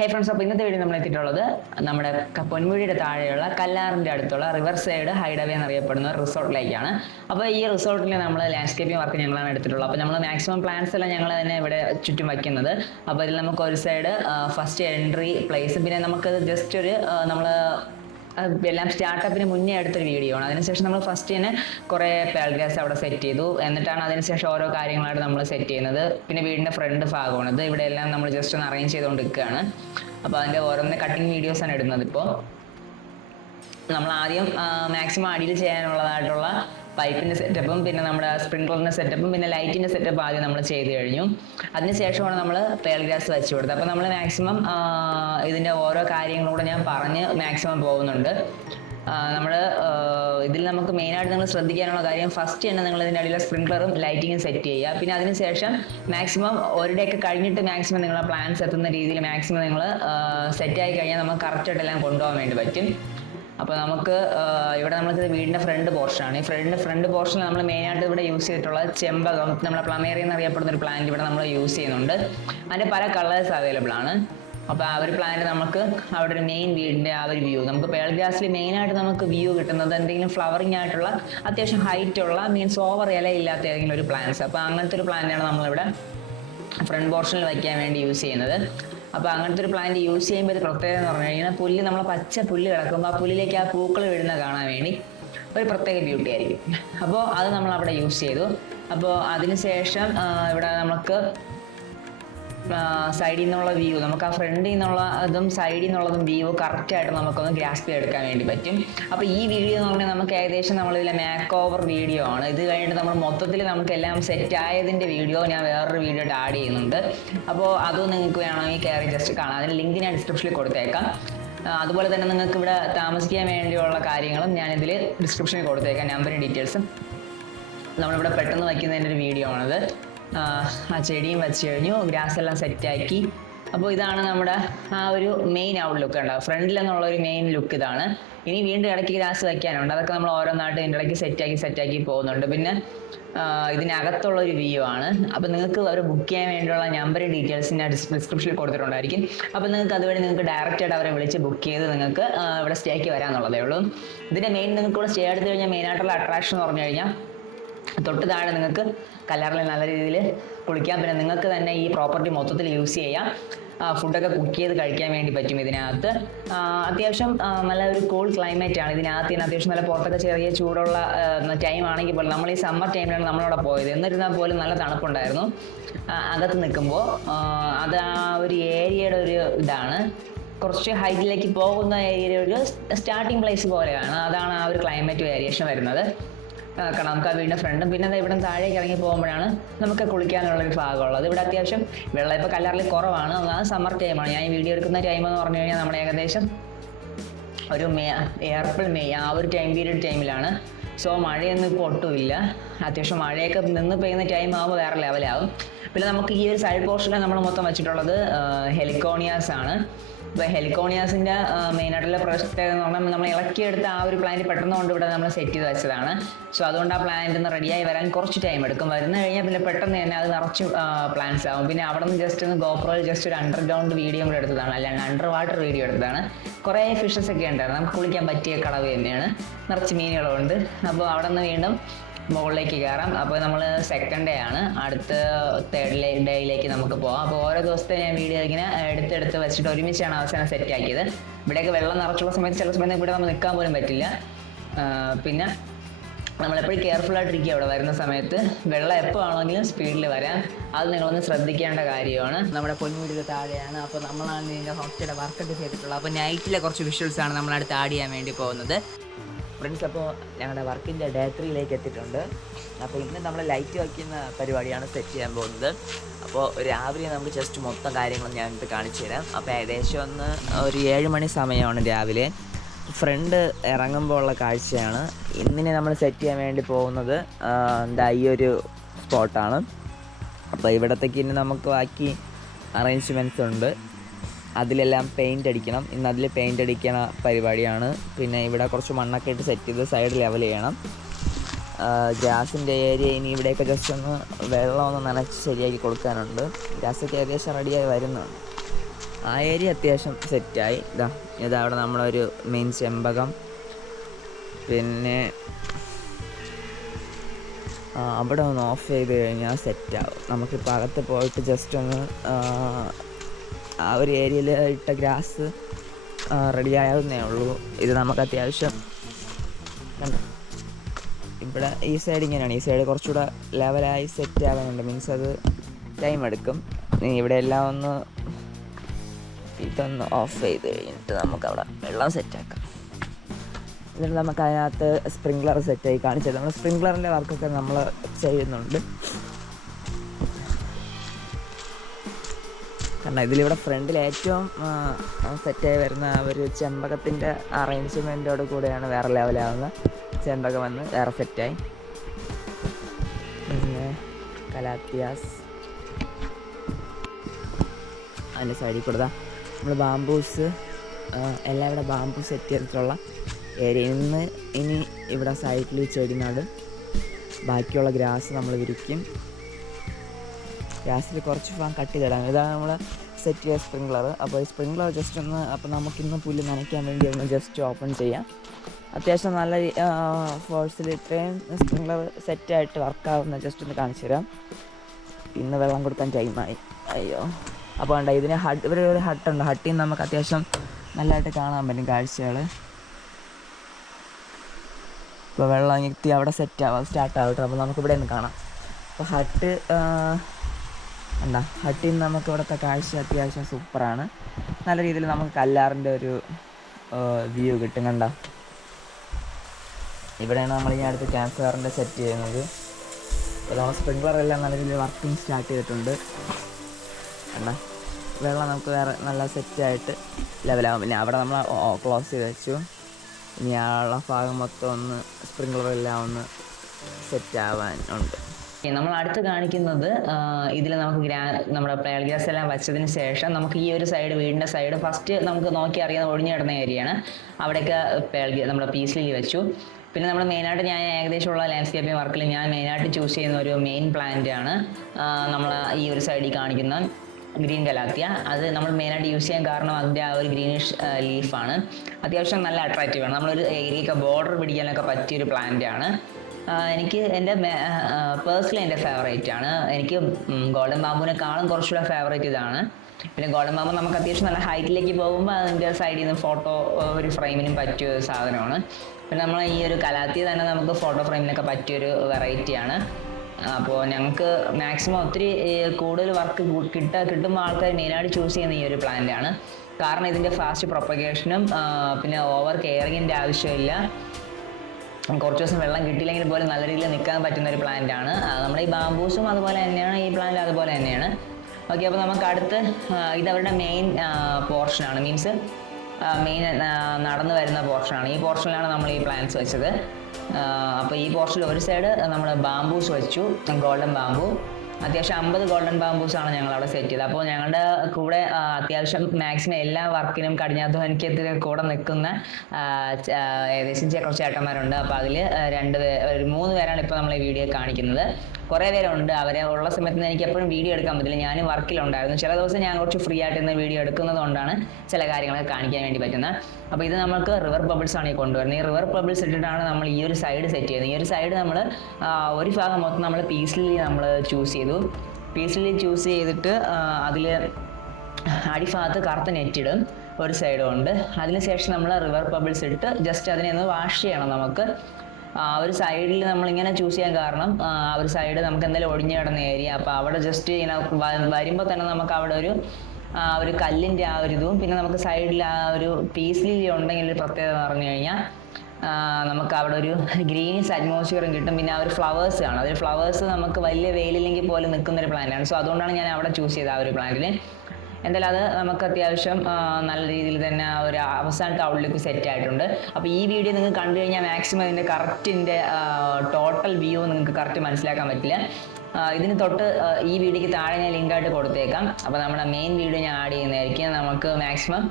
ഹേ friends, അപ്പോൾ ഇന്നത്തെ video നമ്മൾ എത്തിയിട്ടുള്ളത് നമ്മുടെ പൊന്മുടിയുടെ താഴെയുള്ള കല്ലാറിൻ്റെ അടുത്തുള്ള റിവർ സൈഡ് ഹൈഡവേ എന്നറിയപ്പെടുന്ന റിസോർട്ടിലേക്കാണ്. അപ്പോൾ ഈ റിസോർട്ടിൽ നമ്മൾ ലാൻഡ്സ്കേപ്പിംഗ് വർക്ക് ഞങ്ങളാണ് എടുത്തിട്ടുള്ളത്. അപ്പോൾ നമ്മൾ മാക്സിമം പ്ലാൻസ് എല്ലാം ഞങ്ങൾ തന്നെ ഇവിടെ ചുറ്റും വയ്ക്കുന്നത്. അപ്പോൾ ഇതിൽ നമുക്ക് ഒരു സൈഡ് ഫസ്റ്റ് എൻട്രി പ്ലേസ്, പിന്നെ നമുക്ക് ജസ്റ്റ് ഒരു നമ്മൾ എല്ലാം സ്റ്റാർട്ടപ്പിന് മുന്നേ എടുത്തൊരു വീഡിയോ ആണ്. അതിനുശേഷം നമ്മൾ ഫസ്റ്റ് തന്നെ കുറേ പാൽഗ്രാസ് അവിടെ സെറ്റ് ചെയ്തു. എന്നിട്ടാണ് അതിനുശേഷം ഓരോ കാര്യങ്ങളായിട്ട് നമ്മൾ സെറ്റ് ചെയ്യുന്നത്. പിന്നെ വീടിൻ്റെ ഫ്രണ്ട് ഭാഗമാണിത്. ഇവിടെ എല്ലാം നമ്മൾ ജസ്റ്റ് ഒന്ന് അറേഞ്ച് ചെയ്തുകൊണ്ട് നിൽക്കുകയാണ്. അപ്പോൾ അതിൻ്റെ ഓരോന്ന് കട്ടിങ് വീഡിയോസാണ് ഇടുന്നത്. ഇപ്പോൾ നമ്മൾ ആദ്യം മാക്സിമം അടിയിൽ ചെയ്യാനുള്ളതായിട്ടുള്ള പൈപ്പിൻ്റെ സെറ്റപ്പും പിന്നെ നമ്മുടെ സ്പ്രിംഗ്ലറിൻ്റെ സെറ്റപ്പും പിന്നെ ലൈറ്റിൻ്റെ സെറ്റപ്പ് ആദ്യം നമ്മൾ ചെയ്ത് കഴിഞ്ഞു. അതിനുശേഷമാണ് നമ്മൾ പേൾ ഗ്രാസ് വെച്ച് കൊടുത്തത്. അപ്പോൾ നമ്മൾ മാക്സിമം ഇതിൻ്റെ ഓരോ കാര്യങ്ങളൂടെ ഞാൻ പറഞ്ഞ് മാക്സിമം പോകുന്നുണ്ട്. നമ്മൾ ഇതിൽ നമുക്ക് മെയിനായിട്ട് നിങ്ങൾ ശ്രദ്ധിക്കാനുള്ള കാര്യം, ഫസ്റ്റ് തന്നെ നിങ്ങൾ ഇതിൻ്റെ അടിയിലെ സ്പ്രിംഗ്ലറും ലൈറ്റിങ്ങും സെറ്റ് ചെയ്യുക. പിന്നെ അതിനുശേഷം മാക്സിമം ഒരു ഡേ ഒക്കെ കഴിഞ്ഞിട്ട് മാക്സിമം നിങ്ങളെ പ്ലാൻസ് എത്തുന്ന രീതിയിൽ മാക്സിമം നിങ്ങൾ സെറ്റായി കഴിഞ്ഞാൽ നമുക്ക് കറക്റ്റായിട്ടെല്ലാം കൊണ്ടുപോകാൻ വേണ്ടി പറ്റും. അപ്പോൾ നമുക്ക് ഇവിടെ നമ്മൾക്ക് വീടിൻ്റെ ഫ്രണ്ട് പോർഷനാണ്. ഈ ഫ്രണ്ട് പോർഷനിൽ നമ്മൾ മെയിനായിട്ട് ഇവിടെ യൂസ് ചെയ്തിട്ടുള്ളത് ചെമ്പകം, നമ്മളെ പ്ലമേറിയ എന്നറിയപ്പെടുന്ന ഒരു പ്ലാന്റ് ഇവിടെ നമ്മൾ യൂസ് ചെയ്യുന്നുണ്ട്. അതിൻ്റെ പല കളേഴ്സ് അവൈലബിൾ ആണ്. അപ്പോൾ ആ ഒരു പ്ലാന്റ് നമുക്ക് അവിടെ ഒരു മെയിൻ വീടിൻ്റെ ആ ഒരു വ്യൂ, നമുക്ക് പേൾ ഗ്രാസിൽ മെയിനായിട്ട് നമുക്ക് വ്യൂ കിട്ടുന്നത് എന്തെങ്കിലും ഫ്ലവറിങ് ആയിട്ടുള്ള അത്യാവശ്യം ഹൈറ്റുള്ള മീൻസ് ഓവർ ഇലയില്ലാത്ത ഏതെങ്കിലും ഒരു പ്ലാന്റ്സ്. അപ്പോൾ അങ്ങനത്തെ ഒരു പ്ലാന്റാണ് നമ്മളിവിടെ ഫ്രണ്ട് പോർഷനിൽ വയ്ക്കാൻ വേണ്ടി യൂസ് ചെയ്യുന്നത്. അപ്പോൾ അങ്ങനത്തെ ഒരു പ്ലാന്റ് യൂസ് ചെയ്യുമ്പോൾ ഇത് പ്രത്യേകത എന്ന് പറഞ്ഞു കഴിഞ്ഞാൽ, പുല്ല് നമ്മൾ പച്ച പുല്ല് കിടക്കുമ്പോൾ ആ പുല്ലിലേക്ക് ആ പൂക്കൾ വീഴുന്നത് കാണാൻ വേണ്ടി ഒരു പ്രത്യേക ബ്യൂട്ടി ആയിരിക്കും. അപ്പോൾ അത് നമ്മൾ അവിടെ യൂസ് ചെയ്തു. അപ്പോൾ അതിനുശേഷം ഇവിടെ നമുക്ക് സൈഡിൽ നിന്നുള്ള വ്യൂ, നമുക്ക് ആ ഫ്രണ്ടിൽ നിന്നുള്ള അതും സൈഡിൽ നിന്നുള്ളതും വ്യൂ കറക്റ്റായിട്ട് നമുക്കൊന്ന് ഗ്രാസ്പ് ചെയ്തെടുക്കാൻ വേണ്ടി പറ്റും. അപ്പോൾ ഈ വീഡിയോ എന്ന് പറഞ്ഞാൽ നമുക്ക് ഏകദേശം നമ്മളിതിലെ മേക്ക് ഓവർ വീഡിയോ ആണ്. ഇത് കഴിഞ്ഞിട്ട് നമ്മൾ മൊത്തത്തിൽ നമുക്ക് എല്ലാം സെറ്റ് ആയതിൻ്റെ വീഡിയോ ഞാൻ വേറൊരു വീഡിയോ ആയിട്ട് ആഡ് ചെയ്യുന്നുണ്ട്. അപ്പോൾ അതും നിങ്ങൾക്ക് വേണമെങ്കിൽ കയറി ജസ്റ്റ് കാണാം. അതിന് ലിങ്ക് ഞാൻ ഡിസ്ക്രിപ്ഷനിൽ കൊടുത്തേക്കാം. അതുപോലെ തന്നെ നിങ്ങൾക്ക് ഇവിടെ താമസിക്കാൻ വേണ്ടിയുള്ള കാര്യങ്ങളും ഞാനിതിൽ ഡിസ്ക്രിപ്ഷനിൽ കൊടുത്തേക്കാം, നമ്പറും ഡീറ്റെയിൽസും. നമ്മളിവിടെ പെട്ടെന്ന് വയ്ക്കുന്നതിൻ്റെ ഒരു വീഡിയോ ആണത്. ആ ചെടിയും വെച്ച് കഴിഞ്ഞു, ഗ്രാസ് എല്ലാം സെറ്റാക്കി. അപ്പോൾ ഇതാണ് നമ്മുടെ ആ ഒരു മെയിൻ ഔട്ട്ലുക്ക് ഉണ്ടാവും. ഫ്രണ്ടിൽ നിന്നുള്ള ഒരു മെയിൻ ലുക്ക് ഇതാണ്. ഇനി വീണ്ടും ഇടയ്ക്ക് ഗ്രാസ് വയ്ക്കാനുണ്ട്. അതൊക്കെ നമ്മൾ ഓരോന്നായിട്ട് ഇതിൻ്റെ ഇടയ്ക്ക് സെറ്റാക്കി പോകുന്നുണ്ട്. പിന്നെ ഇതിനകത്തുള്ള ഒരു വ്യൂ ആണ്. അപ്പോൾ നിങ്ങൾക്ക് അവർ ബുക്ക് ചെയ്യാൻ വേണ്ടിയുള്ള നമ്പർ ഡീറ്റെയിൽസ് ഞാൻ ഡിസ്ക്രിപ്ഷനിൽ കൊടുത്തിട്ടുണ്ടായിരിക്കും. അപ്പോൾ നിങ്ങൾക്ക് അതുവഴി നിങ്ങൾക്ക് ഡയറക്റ്റായിട്ട് അവരെ വിളിച്ച് ബുക്ക് ചെയ്ത് നിങ്ങൾക്ക് ഇവിടെ സ്റ്റേക്ക് വരാമെന്നുള്ളതേ ഉള്ളൂ. ഇതിൻ്റെ മെയിൻ നിങ്ങൾക്ക് ഇവിടെ സ്റ്റേ എടുത്തു കഴിഞ്ഞാൽ മെയിനായിട്ടുള്ള അട്രാക്ഷൻ എന്ന് പറഞ്ഞു കഴിഞ്ഞാൽ, തൊട്ട് താഴെ നിങ്ങൾക്ക് കല്ലാറിൽ നല്ല രീതിയിൽ കുളിക്കാം. പിന്നെ നിങ്ങൾക്ക് തന്നെ ഈ പ്രോപ്പർട്ടി മൊത്തത്തിൽ യൂസ് ചെയ്യാം. ഫുഡൊക്കെ കുക്ക് ചെയ്ത് കഴിക്കാൻ വേണ്ടി പറ്റും. ഇതിനകത്ത് അത്യാവശ്യം നല്ല ഒരു കൂൾ ക്ലൈമറ്റ് ആണ്. ഇതിനകത്ത് അത്യാവശ്യം നല്ല പുറത്തൊക്കെ ചെറിയ ചൂടുള്ള ടൈം ആണെങ്കിൽ പോലും, നമ്മൾ ഈ സമ്മർ ടൈമിലാണ് നമ്മളവിടെ പോയത്, എന്നിരുന്നാൽ പോലും നല്ല തണുപ്പുണ്ടായിരുന്നു അകത്ത് നിൽക്കുമ്പോൾ. അത് ആ ഒരു ഏരിയയുടെ ഒരു ഇതാണ്, കുറച്ച് ഹൈറ്റിലേക്ക് പോകുന്ന ഏരിയയുടെ ഒരു സ്റ്റാർട്ടിങ് പ്ലേസ് പോലെയാണ്. അതാണ് ആ ഒരു ക്ലൈമറ്റ് വേരിയേഷൻ വരുന്നത്. കാരണം നമുക്ക് ആ വീടിൻ്റെ ഫ്രണ്ടും പിന്നെ ഇവിടെ താഴേക്ക് ഇറങ്ങി പോകുമ്പോഴാണ് നമുക്ക് കുളിക്കാനുള്ളൊരു ഭാഗമുള്ളത്. ഇവിടെ അത്യാവശ്യം വെള്ളം ഇപ്പോൾ കല്ലാറിൽ കുറവാണ്. അത് സമ്മർ ടൈമാണ്. ഞാൻ ഈ വീഡിയോ എടുക്കുന്ന ടൈം എന്ന് പറഞ്ഞു കഴിഞ്ഞാൽ നമ്മൾ ഏകദേശം ഒരു ഏപ്രിൽ മെയ് ആ ഒരു ടൈമിലാണ്. സോ മഴയൊന്നും ഇപ്പോൾ ഒട്ടുമില്ല. അത്യാവശ്യം മഴയൊക്കെ നിന്ന് പെയ്യുന്ന ടൈം ആകുമ്പോൾ വേറെ ലെവലാവും. പിന്നെ നമുക്ക് ഈ ഒരു സൈഡ് പോർഷനിൽ നമ്മൾ മൊത്തം വെച്ചിട്ടുള്ളത് ഹെലിക്കോണിയാസ് ആണ്. ഇപ്പോൾ ഹെലിക്കോണിയാസിൻ്റെ മെയിനായിട്ടുള്ള പ്രൊജക്റ്റ് എന്ന് പറഞ്ഞാൽ നമ്മൾ ഇളക്കിയെടുത്ത ആ ഒരു പ്ലാന്റ് പെട്ടെന്ന് കൊണ്ട് ഇവിടെ നമ്മൾ സെറ്റ് ചെയ്ത് വെച്ചതാണ്. സോ അതുകൊണ്ട് ആ പ്ലാന്റ് ഒന്ന് റെഡിയായി വരാൻ കുറച്ച് ടൈം എടുക്കും. വരുന്ന കഴിഞ്ഞാൽ പിന്നെ പെട്ടെന്ന് തന്നെ അത് നിറച്ച് പ്ലാന്റ്സ് ആവും. പിന്നെ അവിടെ നിന്ന് ജസ്റ്റ് ഒന്ന് ഗോപ്രോയിൽ ജസ്റ്റ് ഒരു അണ്ടർഗ്രൗണ്ട് വീഡിയോ കൂടെ എടുത്തതാണ്, അല്ലാണ്ട് അണ്ടർ വാട്ടർ വീഡിയോ എടുത്തതാണ്. കുറേ ഫിഷസ് ഒക്കെ ഉണ്ടായിരുന്നു. നമുക്ക് കുളിക്കാൻ പറ്റിയ കളവ് തന്നെയാണ്, നിറച്ച് മീനുകളുണ്ട്. അപ്പോൾ അവിടെ നിന്ന് വീണ്ടും മുകളിലേക്ക് കയറാം. അപ്പോൾ നമ്മൾ സെക്കൻഡ് ഡേ ആണ്. അടുത്ത തേർഡ് ഡേയിലേക്ക് നമുക്ക് പോകാം. അപ്പോൾ ഓരോ ദിവസത്തെ ഞാൻ വീഡിയോ ഇങ്ങനെ എടുത്ത് വെച്ചിട്ട് ഒരുമിച്ചാണ് അവസാനം സെറ്റ് ആക്കിയത്. ഇവിടെയൊക്കെ വെള്ളം നിറച്ചുള്ള സമയത്ത് ചില സമയത്ത് ഇവിടെ നമ്മൾ നിൽക്കാൻ പോലും പറ്റില്ല. പിന്നെ നമ്മളെപ്പോഴും കെയർഫുള്ളായിട്ടിരിക്കുക അവിടെ വരുന്ന സമയത്ത്. വെള്ളം എപ്പോൾ ആണെങ്കിലും സ്പീഡിൽ വരാം. അത് നിങ്ങളൊന്ന് ശ്രദ്ധിക്കേണ്ട കാര്യമാണ്. നമ്മുടെ പൊന്മുടിയുടെ താഴെയാണ്. അപ്പോൾ നമ്മളാണ് ഇതിൻ്റെ ഹോസ്റ്റയുടെ വർക്കൊക്കെ ചെയ്തിട്ടുള്ളത്. അപ്പോൾ നൈറ്റിലെ കുറച്ച് വിഷ്വൽസാണ് നമ്മളടുത്ത് ആഡ് ചെയ്യാൻ വേണ്ടി പോകുന്നത്. ഫ്രണ്ട്സ്, അപ്പോൾ ഞങ്ങളുടെ വർക്കിൻ്റെ ഡേ 3ലേക്ക് എത്തിയിട്ടുണ്ട്. അപ്പോൾ ഇന്ന് നമ്മൾ ലൈറ്റ് വയ്ക്കുന്ന പരിപാടിയാണ് സെറ്റ് ചെയ്യാൻ പോകുന്നത്. അപ്പോൾ രാവിലെ നമുക്ക് ജസ്റ്റ് മൊത്തം കാര്യങ്ങളും ഞാനിത് കാണിച്ചു തരാം. അപ്പോൾ ഏകദേശം ഒരു 7 മണി സമയമാണ് രാവിലെ. ഫ്രണ്ട് ഇറങ്ങുമ്പോൾ ഉള്ള കാഴ്ചയാണ്. ഇന്നിനെ നമ്മൾ സെറ്റ് ചെയ്യാൻ വേണ്ടി പോകുന്നത് ഈ ഒരു സ്പോട്ടാണ്. അപ്പോൾ ഇവിടത്തേക്ക് ഇനി നമുക്ക് ബാക്കി അറേഞ്ച്മെൻറ്റ്സ് ഉണ്ട്. അതിലെല്ലാം പെയിൻ്റ് അടിക്കണം. ഇന്ന് അതിൽ പെയിൻ്റ് അടിക്കണ പരിപാടിയാണ്. പിന്നെ ഇവിടെ കുറച്ച് മണ്ണൊക്കെ ഇട്ട് സെറ്റ് ചെയ്ത് സൈഡ് ലെവൽ ചെയ്യണം. ഗ്യാസിൻ്റെ ഏരിയ ഇനി ഇവിടെയൊക്കെ ജസ്റ്റ് ഒന്ന് വെള്ളം ഒന്ന് നനച്ച് ശരിയാക്കി കൊടുക്കാനുണ്ട്. ഗ്യാസൊക്കെ ഏകദേശം റെഡിയായി വരുന്നുണ്ട്. ആ ഏരിയ അത്യാവശ്യം സെറ്റായി. ഇതവിടെ നമ്മളൊരു മെയിൻ ചെമ്പകം, പിന്നെ അവിടെ ഒന്ന് ഓഫ് ചെയ്ത് കഴിഞ്ഞാൽ സെറ്റാവും. നമുക്കിപ്പോൾ അകത്ത് പോയിട്ട് ജസ്റ്റ് ഒന്ന് ആ ഒരു ഏരിയയിൽ ഇട്ട ഗ്രാസ് റെഡിയാവുന്നേ ഉള്ളൂ. ഇത് നമുക്ക് അത്യാവശ്യം ഇവിടെ ഈ സൈഡ് ഇങ്ങനെയാണ്. ഈ സൈഡ് കുറച്ചുകൂടെ ലെവലായി സെറ്റ് ആകാനുണ്ട്. മീൻസ് അത് ടൈം എടുക്കും. ഇവിടെ എല്ലാം ഇതൊന്ന് ഓഫ് ചെയ്ത് കഴിഞ്ഞിട്ട് നമുക്കവിടെ വെള്ളം സെറ്റാക്കാം. എന്നിട്ട് നമുക്ക് അതിനകത്ത് സ്പ്രിങ്ക്ലർ സെറ്റായി കാണിച്ചത്. നമ്മൾ സ്പ്രിങ്ക്ലറിൻ്റെ വർക്കൊക്കെ നമ്മൾ ചെയ്യുന്നുണ്ട്. കാരണം ഇതിലിവിടെ ഫ്രണ്ടിൽ ഏറ്റവും സെറ്റായി വരുന്ന ഒരു ചെമ്പകത്തിൻ്റെ അറേഞ്ച്മെൻറ്റോട് കൂടെയാണ് വേറെ ലെവലാവുന്ന ചെമ്പകം വന്ന് വേറെ സെറ്റായി. പിന്നെ കലാത്തിയാസ് അതിൻ്റെ സൈഡിൽ കൂടെ നമ്മൾ ബാംബൂസ് എല്ലാം ഇവിടെ ബാംബൂ സെറ്റ് ചെയ്തിട്ടുള്ള ഏരിയ. ഇനി ഇവിടെ സൈഡിൽ ചെടി നടും. ബാക്കിയുള്ള ഗ്രാസ് നമ്മൾ വിരിക്കും. ഗ്രാസിൽ കുറച്ച് ഭാഗം കട്ട് ചെയ്തിടാം. ഇതാണ് നമ്മൾ സെറ്റ് ചെയ്ത സ്പ്രിങ്ക്ലർ. അപ്പോൾ ഈ സ്പ്രിങ്ക്ലർ ജസ്റ്റ് ഒന്ന്, അപ്പോൾ നമുക്കിന്ന് പുല്ല് നനയ്ക്കാൻ വേണ്ടി ഒന്ന് ജസ്റ്റ് ഓപ്പൺ ചെയ്യാം. അത്യാവശ്യം നല്ല ഫോഴ്സിൽ ഇത്രയും സ്പ്രിങ്ക്ലർ സെറ്റായിട്ട് വർക്കാവുന്ന ജസ്റ്റ് ഒന്ന് കാണിച്ചു തരാം. ഇന്ന് വെള്ളം കൊടുക്കാൻ ടൈമായി. അയ്യോ, അപ്പോൾ വേണ്ട ഇതിന് ഇവിടെ ഒരു ഹട്ടുണ്ട്. ഹട്ടിൽ നിന്ന് നമുക്ക് അത്യാവശ്യം നല്ലതായിട്ട് കാണാൻ പറ്റും കാഴ്ചകൾ. ഇപ്പോൾ വെള്ളം എത്തി അവിടെ സ്റ്റാർട്ടാവും കേട്ടോ. അപ്പോൾ നമുക്കിവിടെ നിന്ന് കാണാം. അപ്പോൾ ഹട്ടിൽ നിന്ന് നമുക്ക് ഇവിടുത്തെ കാഴ്ച അത്യാവശ്യം സൂപ്പറാണ്. നല്ല രീതിയിൽ നമുക്ക് കല്ലാറിൻ്റെ ഒരു വ്യൂ കിട്ടും. ഇവിടെയാണ് നമ്മൾ ഇനി അടുത്ത് ക്യാൻസറിൻ്റെ സെറ്റ് ചെയ്യുന്നത്. അപ്പോൾ നമ്മൾ സ്പ്രിങ്ക്ലറെല്ലാം നല്ല രീതിയിൽ വർക്കിംഗ് സ്റ്റാർട്ട് ചെയ്തിട്ടുണ്ട്. വെള്ളം നമുക്ക് വേറെ നല്ല സെറ്റായിട്ട് ലെവലാകും. പിന്നെ അവിടെ നമ്മൾ ക്ലോസ് ചെയ്ത് വെച്ചു. ഇനി ആ ഭാഗം മൊത്തം ഒന്ന് സ്പ്രിങ്ക്ലറെല്ലാം ഒന്ന് സെറ്റാവാൻ ഉണ്ട്. നമ്മൾ അടുത്ത് കാണിക്കുന്നത് ഇതിൽ നമുക്ക് നമ്മുടെ പ്ലേൾ ഗ്രാസ് എല്ലാം വെച്ചതിന് ശേഷം നമുക്ക് ഈ ഒരു സൈഡ്, വീടിൻ്റെ സൈഡ് ഫസ്റ്റ് നമുക്ക് നോക്കി അറിയാവുന്ന ഒഴിഞ്ഞു കിടന്ന ഏരിയയാണ്. അവിടെയൊക്കെ നമ്മുടെ പീസ് ലില്ലി വെച്ചു. പിന്നെ നമ്മൾ മെയിനായിട്ട് ഞാൻ ഏകദേശമുള്ള ലാൻഡ്സ്കേപ്പിംഗ് വർക്കിൽ ഞാൻ മെയിനായിട്ട് ചൂസ് ചെയ്യുന്ന ഒരു മെയിൻ പ്ലാന്റ് ആണ് നമ്മൾ ഈ ഒരു സൈഡിൽ കാണിക്കുന്ന ഗ്രീൻ കലാത്തിയ. അത് നമ്മൾ മെയിനായിട്ട് യൂസ് ചെയ്യാൻ കാരണം അതിൻ്റെ ആ ഒരു ഗ്രീനിഷ് ലീഫാണ്. അത്യാവശ്യം നല്ല അട്രാക്റ്റീവാണ്. നമ്മളൊരു ഏരിയയൊക്കെ ബോർഡർ പിടിക്കാനൊക്കെ പറ്റിയൊരു പ്ലാന്റ് ആണ്. എനിക്ക് എൻ്റെ പേഴ്സണലി എൻ്റെ ഫേവറേറ്റ് ആണ്. എനിക്ക് ഗോൾഡൻ ബാമ്പുവിനെക്കാളും കുറച്ചുകൂടെ ഫേവറേറ്റ് ഇതാണ്. പിന്നെ ഗോൾഡൻ ബാമ്പു നമുക്ക് അത്യാവശ്യം നല്ല ഹൈറ്റിലേക്ക് പോകുമ്പോൾ അതിൻ്റെ സൈഡിൽ നിന്ന് ഫോട്ടോ ഒരു ഫ്രെയിമിനും പറ്റിയ ഒരു സാധനമാണ്. പിന്നെ നമ്മൾ ഈ ഒരു കലാത്തിയ തന്നെ നമുക്ക് ഫോട്ടോ ഫ്രെയിമിനൊക്കെ പറ്റിയൊരു വെറൈറ്റിയാണ്. അപ്പോൾ ഞങ്ങൾക്ക് മാക്സിമം ഒത്തിരി കൂടുതൽ വർക്ക് കിട്ടുമ്പോൾ ആൾക്കാർ മെയിനായിട്ട് ചൂസ് ചെയ്യുന്ന ഈ ഒരു പ്ലാന്റ് ആണ്. കാരണം ഇതിൻ്റെ ഫാസ്റ്റ് പ്രൊപ്പഗേഷനും പിന്നെ ഓവർ കെയറിങ്ങിൻ്റെ ആവശ്യമില്ല. കുറച്ച് ദിവസം വെള്ളം കിട്ടിയില്ലെങ്കിൽ പോലും നല്ല രീതിയിൽ നിൽക്കാൻ പറ്റുന്ന ഒരു പ്ലാന്റ് ആണ്. നമ്മുടെ ഈ ബാംബൂസും അതുപോലെ തന്നെയാണ്, ഈ പ്ലാന്റ് അതുപോലെ തന്നെയാണ്. ഓക്കെ, അപ്പോൾ നമുക്ക് അടുത്ത് ഇതവരുടെ മെയിൻ പോർഷനാണ്. മീൻസ് മെയിൻ നടന്നു വരുന്ന പോർഷനാണ്. ഈ പോർഷനിലാണ് നമ്മൾ ഈ പ്ലാന്റ്സ് വെച്ചത്. അപ്പോൾ ഈ പോർഷനിൽ ഒരു സൈഡ് നമ്മൾ ബാംബൂസ് വെച്ചു, ഗോൾഡൻ ബാംബു. അത്യാവശ്യം 50 ഗോൾഡൻ ബാംബൂസാണ് ഞങ്ങൾ അവിടെ സെറ്റ് ചെയ്തത്. അപ്പോൾ ഞങ്ങളുടെ കൂടെ അത്യാവശ്യം മാക്സിമം എല്ലാ വർക്കിനും കഠിനാധ്വാനിക്കത്തിന് കൂടെ നിൽക്കുന്ന ഏകദേശം കുറച്ച് ചേട്ടന്മാരുണ്ട്. അപ്പോൾ അതിൽ 3 പേരാണ് ഇപ്പോൾ നമ്മൾ ഈ വീഡിയോ കാണിക്കുന്നത്. കുറേ പേരുണ്ട്. അവരെ ഉള്ള സമയത്ത് എനിക്ക് എപ്പോഴും വീഡിയോ എടുക്കാൻ പറ്റില്ല. ഞാനും വർക്കിലുണ്ടായിരുന്നു. ചില ദിവസം ഞാൻ കുറച്ച് ഫ്രീ ആയിട്ട് ഇന്ന് വീഡിയോ എടുക്കുന്നത് കൊണ്ടാണ് ചില കാര്യങ്ങളൊക്കെ കാണിക്കാൻ വേണ്ടി പറ്റുന്നത്. അപ്പോൾ ഇത് നമുക്ക് റിവർ ബബിൾസ് ആണ് ഈ കൊണ്ടുവരുന്നത്. ഈ റിവർ ബബിൾസ് ഇട്ടിട്ടാണ് നമ്മൾ ഈ ഒരു സൈഡ് സെറ്റ് ചെയ്യുന്നത്. ഈ ഒരു സൈഡ് നമ്മൾ ഒരു ഭാഗം മൊത്തം നമ്മൾ പീസ്ലി നമ്മൾ ചൂസ് ചെയ്തു. പീസ്ലി ചൂസ് ചെയ്തിട്ട് അതിൽ അടിഭാഗത്ത് കറുത്ത നെറ്റിടും ഒരു സൈഡ് കൊണ്ട്. അതിനുശേഷം നമ്മൾ റിവർ ബബിൾസ് ഇട്ട് ജസ്റ്റ് അതിനെ ഒന്ന് വാഷ് ചെയ്യണം. നമുക്ക് ഒരു സൈഡിൽ നമ്മളിങ്ങനെ ചൂസ് ചെയ്യാൻ കാരണം ഒരു സൈഡ് നമുക്ക് എന്തായാലും ഒടിഞ്ഞു കിടന്ന ഏരിയ. അപ്പോൾ അവിടെ ജസ്റ്റ് ഇങ്ങനെ വരുമ്പോൾ തന്നെ നമുക്ക് അവിടെ ഒരു കല്ലിൻ്റെ ആ ഒരു ഇതും പിന്നെ നമുക്ക് സൈഡിൽ ആ ഒരു പീസ് ലില്ലി ഉണ്ടെങ്കിൽ ഒരു പ്രത്യേകത പറഞ്ഞു കഴിഞ്ഞാൽ നമുക്ക് അവിടെ ഒരു ഗ്രീനിഷ് അറ്റ്മോസ്ഫിയറും കിട്ടും. പിന്നെ ആ ഒരു ഫ്ലവേഴ്സ് ആണ്. അതിൽ ഫ്ലവേഴ്സ് നമുക്ക് വലിയ വെയിലില്ലെങ്കിൽ പോലും നിൽക്കുന്നൊരു പ്ലാന്റാണ്. സോ അതുകൊണ്ടാണ് ഞാൻ അവിടെ ചൂസ് ചെയ്തത് ആ ഒരു പ്ലാന്റിൽ. എന്തായാലും അത് നമുക്ക് അത്യാവശ്യം നല്ല രീതിയിൽ തന്നെ ഒരു അവസാനത്തെ ഔട്ട്ലുക്ക് സെറ്റ് ആയിട്ടുണ്ട്. അപ്പോൾ ഈ വീഡിയോ നിങ്ങൾക്ക് കണ്ടു കഴിഞ്ഞാൽ മാക്സിമം ഇതിൻ്റെ കറക്റ്റിൻ്റെ ടോട്ടൽ വ്യൂ നിങ്ങൾക്ക് കറക്റ്റ് മനസ്സിലാക്കാൻ പറ്റില്ല. ഇതിന് തൊട്ട് ഈ വീഡിയോക്ക് താഴെ ഞാൻ ലിങ്കായിട്ട് കൊടുത്തേക്കാം. അപ്പോൾ നമ്മുടെ മെയിൻ വീഡിയോ ഞാൻ ആഡ് ചെയ്യുന്നതായിരിക്കും. നമുക്ക് മാക്സിമം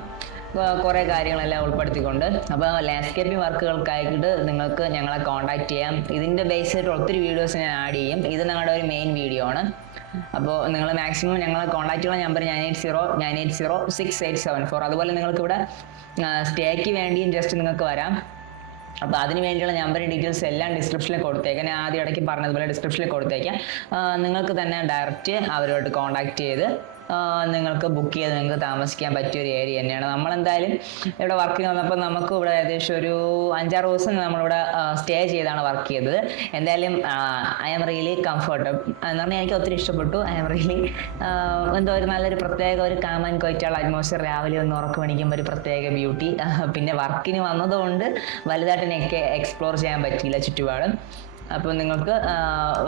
കുറേ കാര്യങ്ങളെല്ലാം ഉൾപ്പെടുത്തിക്കൊണ്ട്. അപ്പോൾ ലാൻഡ്സ്കേപ്പിംഗ് വർക്കുകൾക്കായിട്ട് നിങ്ങൾക്ക് ഞങ്ങളെ കോൺടാക്ട് ചെയ്യാം. ഇതിൻ്റെ ബേസ് ആയിട്ട് ഒത്തിരി വീഡിയോസ് ഞാൻ ആഡ് ചെയ്യും. ഇത് ഞങ്ങളുടെ ഒരു മെയിൻ വീഡിയോ ആണ്. അപ്പോൾ നിങ്ങൾ മാക്സിമം ഞങ്ങളെ കോൺടാക്ട് ചെയ്യുന്ന നമ്പർ 9809806874. അതുപോലെ നിങ്ങൾക്ക് ഇവിടെ സ്റ്റേക്ക് വേണ്ടിയും ജസ്റ്റ് നിങ്ങൾക്ക് വരാം. അപ്പോൾ അതിന് വേണ്ടിയുള്ള നമ്പറിൻ്റെ ഡീറ്റെയിൽസ് എല്ലാം ഡിസ്ക്രിപ്ഷനിൽ കൊടുത്തേക്കാം. ഞാൻ ആദ്യം ഇടയ്ക്ക് പറഞ്ഞതുപോലെ ഡിസ്ക്രിപ്ഷനിൽ കൊടുത്തേക്കാം. നിങ്ങൾക്ക് തന്നെ ഡയറക്റ്റ് അവരോട് കോൺടാക്ട് ചെയ്ത് നിങ്ങൾക്ക് ബുക്ക് ചെയ്ത് നിങ്ങൾക്ക് താമസിക്കാൻ പറ്റിയൊരു ഏരിയ തന്നെയാണ്. നമ്മളെന്തായാലും ഇവിടെ വർക്കിന് വന്നപ്പോൾ നമുക്ക് ഇവിടെ ഏകദേശം ഒരു 5-6 ദിവസം നമ്മളിവിടെ സ്റ്റേ ചെയ്താണ് വർക്ക് ചെയ്തത്. എന്തായാലും ഐ ആം റിയലി കംഫർട്ടബിൾ എന്ന് പറഞ്ഞാൽ എനിക്ക് ഒത്തിരി ഇഷ്ടപ്പെട്ടു. ഐ ആം റിയലി എന്തോ ഒരു നല്ലൊരു പ്രത്യേക ഒരു കാം ആൻഡ് ക്വയറ്റുള്ള അറ്റ്മോസ്ഫിയർ. രാവിലെ ഒന്ന് ഉറക്കം എണീക്കുമ്പോൾ ഒരു പ്രത്യേക ബ്യൂട്ടി. പിന്നെ വർക്കിന് വന്നതുകൊണ്ട് വലുതായിട്ട് എനിക്ക് എക്സ്പ്ലോർ ചെയ്യാൻ പറ്റിയില്ല ചുറ്റുപാടും. അപ്പോൾ നിങ്ങൾക്ക്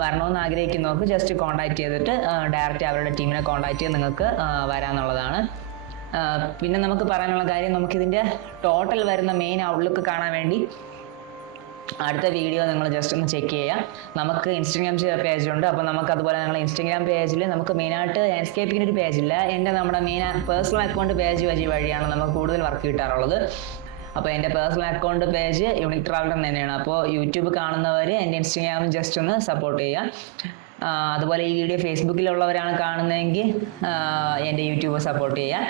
വരണമെന്ന് ആഗ്രഹിക്കുന്നവർക്ക് ജസ്റ്റ് കോൺടാക്ട് ചെയ്തിട്ട് ഡയറക്റ്റ് അവരുടെ ടീമിനെ കോൺടാക്ട് ചെയ്ത് നിങ്ങൾക്ക് വരാമെന്നുള്ളതാണ്. പിന്നെ നമുക്ക് പറയാനുള്ള കാര്യം, നമുക്കിതിൻ്റെ ടോട്ടൽ വരുന്ന മെയിൻ ഔട്ട്ലുക്ക് കാണാൻ വേണ്ടി അടുത്ത വീഡിയോ നിങ്ങൾ ജസ്റ്റ് ഒന്ന് ചെക്ക് ചെയ്യുക. നമുക്ക് ഇൻസ്റ്റഗ്രാം പേജുണ്ട്. അപ്പോൾ നമുക്ക് അതുപോലെ ഞങ്ങൾ ഇൻസ്റ്റഗ്രാം പേജിൽ നമുക്ക് മെയിനായിട്ട് ലാൻഡ്സ്കേപ്പിങ്ങിന് ഒരു പേജില്ല. നമ്മുടെ മെയിൻ പേഴ്സണൽ അക്കൗണ്ട് പേജ് വഴിയാണ് നമുക്ക് കൂടുതൽ വർക്ക് കിട്ടാറുള്ളത്. അപ്പോൾ എൻ്റെ personal account page unique traveller തന്നെയാണ്. അപ്പോൾ യൂട്യൂബ് കാണുന്നവർ എൻ്റെ ഇൻസ്റ്റഗ്രാം ജസ്റ്റ് ഒന്ന് സപ്പോർട്ട് ചെയ്യുക. അതുപോലെ ഈ വീഡിയോ ഫേസ്ബുക്കിലുള്ളവരാണ് കാണുന്നതെങ്കിൽ എൻ്റെ യൂട്യൂബ് സപ്പോർട്ട് ചെയ്യുക,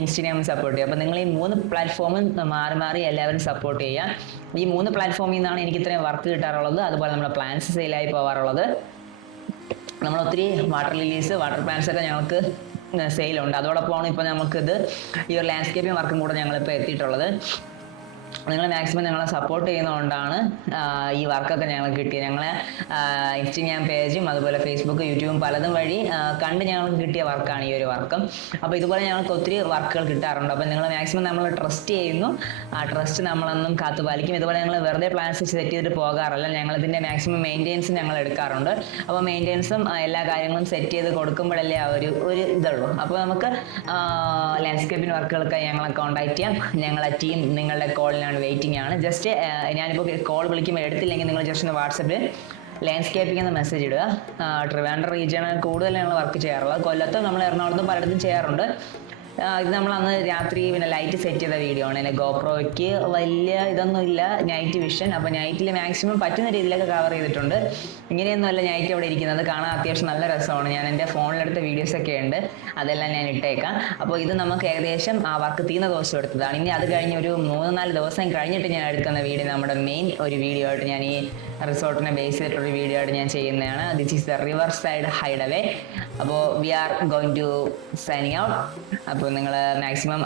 ഇൻസ്റ്റഗ്രാം സപ്പോർട്ട് ചെയ്യുക. അപ്പോൾ നിങ്ങൾ ഈ 3 പ്ലാറ്റ്ഫോമും മാറി മാറി എല്ലാവരും സപ്പോർട്ട് ചെയ്യുക. ഈ 3 പ്ലാറ്റ്ഫോമിൽ നിന്നാണ് എനിക്ക് ഇത്രയും വർക്ക് കിട്ടാറുള്ളത്. അതുപോലെ നമ്മുടെ പ്ലാൻസ് സെയിലായി പോകാറുള്ളത്. നമ്മൾ ഒത്തിരി വാട്ടർ ലില്ലീസ്, വാട്ടർ പ്ലാന്റ്സ് ഒക്കെ ഞങ്ങൾക്ക് സെയിലുണ്ട്. അതോടൊപ്പമാണ് ഇപ്പോൾ നമുക്കിത് ഈ ഒരു ലാൻഡ്സ്കേപ്പിംഗ് വർക്കും കൂടെ ഞങ്ങളിപ്പോൾ എത്തിയിട്ടുള്ളത്. നിങ്ങൾ മാക്സിമം ഞങ്ങളെ സപ്പോർട്ട് ചെയ്യുന്നതുകൊണ്ടാണ് ഈ വർക്കൊക്കെ ഞങ്ങൾക്ക് കിട്ടിയത്. ഞങ്ങളെ ഇൻസ്റ്റഗ്രാം പേജും അതുപോലെ ഫേസ്ബുക്ക്, യൂട്യൂബും പലതും വഴി കണ്ട് ഞങ്ങൾക്ക് കിട്ടിയ വർക്കാണ് ഈ ഒരു വർക്കും. അപ്പോൾ ഇതുപോലെ ഞങ്ങൾക്ക് ഒത്തിരി വർക്കുകൾ കിട്ടാറുണ്ട്. അപ്പോൾ നിങ്ങൾ മാക്സിമം നമ്മൾ ട്രസ്റ്റ് ചെയ്യുന്നു. ആ ട്രസ്റ്റ് നമ്മളൊന്നും കാത്തുപാലിക്കും. ഇതുപോലെ ഞങ്ങൾ വെറുതെ പ്ലാൻസ് സെറ്റ് ചെയ്തിട്ട് പോകാറില്ല. ഞങ്ങളിതിൻ്റെ മാക്സിമം മെയിൻ്റെനൻസ് ഞങ്ങൾ എടുക്കാറുണ്ട്. അപ്പോൾ മെയിൻ്റെനൻസും എല്ലാ കാര്യങ്ങളും സെറ്റ് ചെയ്ത് കൊടുക്കുമ്പോഴല്ലേ ആ ഒരു ഇതുള്ളൂ. അപ്പോൾ നമുക്ക് ലാൻഡ്സ്കേപ്പിംഗ് വർക്കുകൾക്കായി ഞങ്ങളെ കോൺടാക്ട് ചെയ്യാം. ഞങ്ങളെ ടീം നിങ്ങളുടെ കോളിനാണ് വെയിറ്റിംഗ് ആണ്. ജസ്റ്റ് ഞാനിപ്പോൾ കോൾ വിളിക്കുമ്പോൾ എടുത്തില്ലെങ്കിൽ നിങ്ങൾ ജസ്റ്റ് ഒന്ന് വാട്സപ്പിൽ ലാൻഡ്സ്കേപ്പിംഗ് എന്ന് മെസ്സേജ് ഇടുക. ട്രിവാൻഡ്രം റീജിയനാണ് കൂടുതൽ ഞങ്ങൾ വർക്ക് ചെയ്യാറുള്ളത്. കൊല്ലത്തും നമ്മൾ എറണാകുളത്തും പലയിടത്തും ചെയ്യാറുണ്ട്. ഇത് നമ്മൾ അന്ന് രാത്രി പിന്നെ ലൈറ്റ് സെറ്റ് ചെയ്ത വീഡിയോ ആണ്. എൻ്റെ ഗോപ്രോയ്ക്ക് വലിയ ഇതൊന്നുമില്ല, നൈറ്റ് വിഷൻ. അപ്പോൾ നൈറ്റിൽ മാക്സിമം പറ്റുന്ന രീതിയിലൊക്കെ കവർ ചെയ്തിട്ടുണ്ട്. ഇങ്ങനെയൊന്നുമല്ല നൈറ്റ് അവിടെ ഇരിക്കുന്നത്, കാണാൻ അത്യാവശ്യം നല്ല രസമാണ്. ഞാൻ എൻ്റെ ഫോണിലെടുത്ത വീഡിയോസൊക്കെ ഉണ്ട്, അതെല്ലാം ഞാൻ ഇട്ടേക്കാം. അപ്പോൾ ഇത് നമുക്ക് ഏകദേശം ആ വർക്ക് തീർന്ന ദിവസം എടുത്തതാണ്. ഇനി അത് കഴിഞ്ഞ് ഒരു 3-4 ദിവസം കഴിഞ്ഞിട്ട് ഞാൻ എടുക്കുന്ന വീഡിയോ നമ്മുടെ മെയിൻ ഒരു വീഡിയോ ആയിട്ട് ഞാൻ ഈ റിസോർട്ടിനെ ബേസ് ചെയ്തിട്ടൊരു വീഡിയോ ആയിട്ട് ഞാൻ ചെയ്യുന്നതാണ്. This is the river side hideaway. അപ്പോൾ we are going to signing out. അപ്പോൾ നിങ്ങൾ മാക്സിമം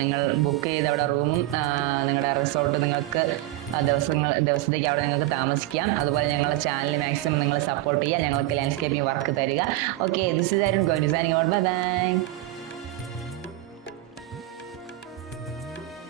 നിങ്ങൾ ബുക്ക് ചെയ്ത് അവിടെ റൂമും നിങ്ങളുടെ റിസോർട്ട് നിങ്ങൾക്ക് ദിവസത്തേക്ക് അവിടെ നിങ്ങൾക്ക് താമസിക്കാം. അതുപോലെ ഞങ്ങളുടെ ചാനൽ മാക്സിമം നിങ്ങൾ സപ്പോർട്ട് ചെയ്യുക, ഞങ്ങൾക്ക് ലാൻഡ്സ്കേപ്പിംഗ് വർക്ക് തരിക. Okay, this is Arun going to signing out. Bye by.